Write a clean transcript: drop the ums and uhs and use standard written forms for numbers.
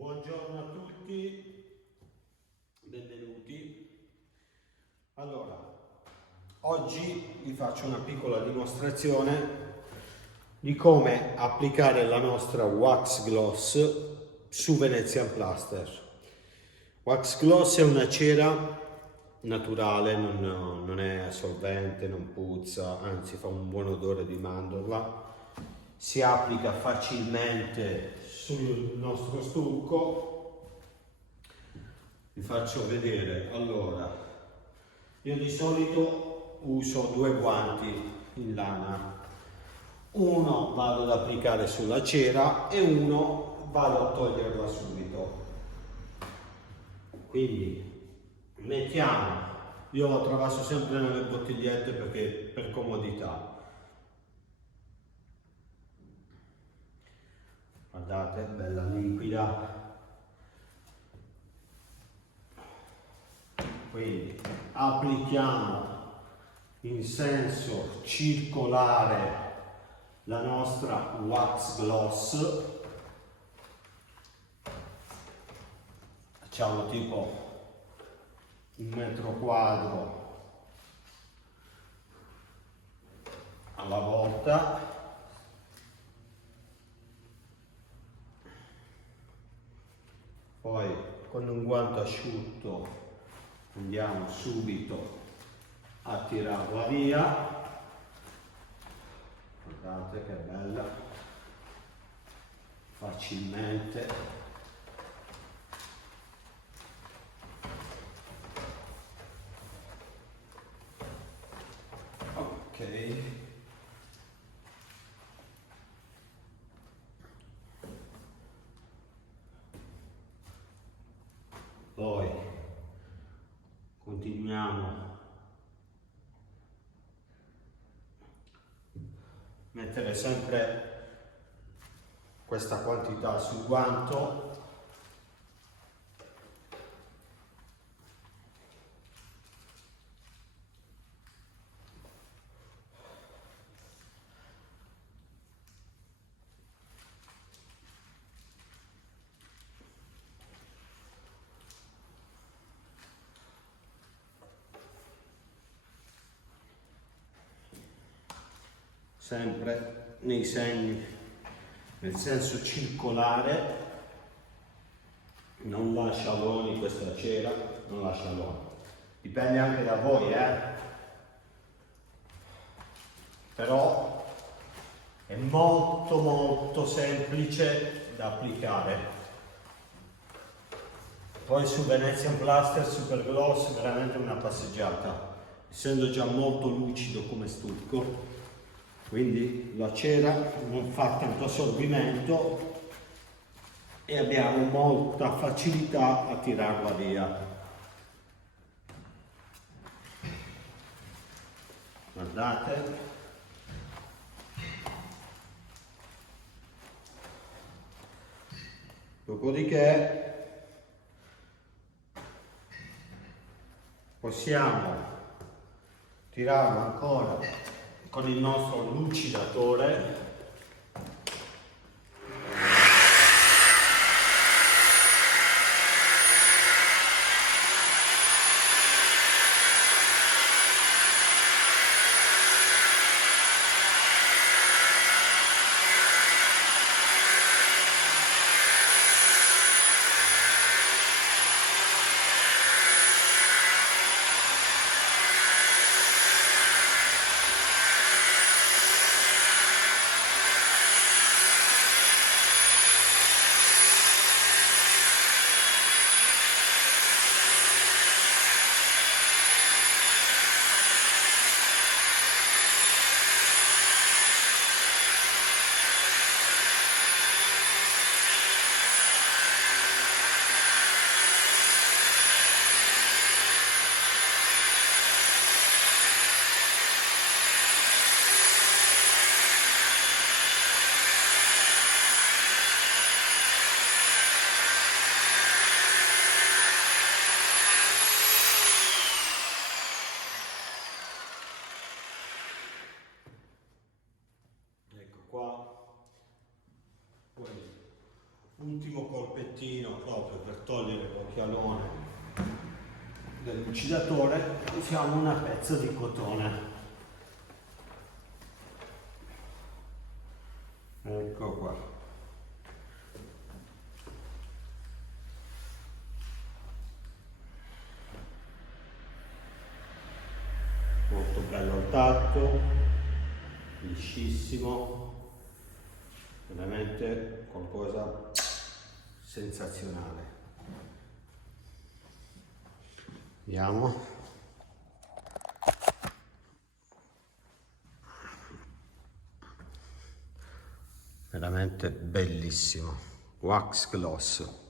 Buongiorno a tutti, benvenuti. Allora, oggi vi faccio una piccola dimostrazione di come applicare la nostra wax gloss su Venezian Plaster. Wax gloss è una cera naturale, non è solvente, non puzza, anzi fa un buon odore di mandorla. Si applica facilmente sul nostro stucco. Vi faccio vedere. Allora, io di solito uso due guanti in lana, uno vado ad applicare sulla cera e uno vado a toglierla subito. Quindi mettiamo, io la travaso sempre nelle bottigliette perché per comodità. Guardate, bella liquida. Quindi applichiamo in senso circolare la nostra wax gloss. Facciamo tipo 1 metro quadro alla volta. Poi con un guanto asciutto andiamo subito a tirarla via. Guardate che bella, facilmente. Ok. Poi continuiamo a mettere sempre questa quantità sul guanto. Sempre nei segni, nel senso circolare, non lascia aloni questa cera, non lascia aloni. Dipende anche da voi, però è molto semplice da applicare. Poi su Venezian Plaster Super Gloss veramente una passeggiata, essendo già molto lucido come stucco. Quindi la cera non fa tanto assorbimento e abbiamo molta facilità a tirarla via. Guardate. Dopodiché possiamo tirarlo ancora con il nostro lucidatore. ultimo colpettino proprio per togliere l'occhialone del lucidatore, usiamo una pezza di cotone. Ecco qua. Molto bello al tatto, liscissimo, veramente qualcosa sensazionale. Vediamo. Veramente bellissimo. Wax gloss.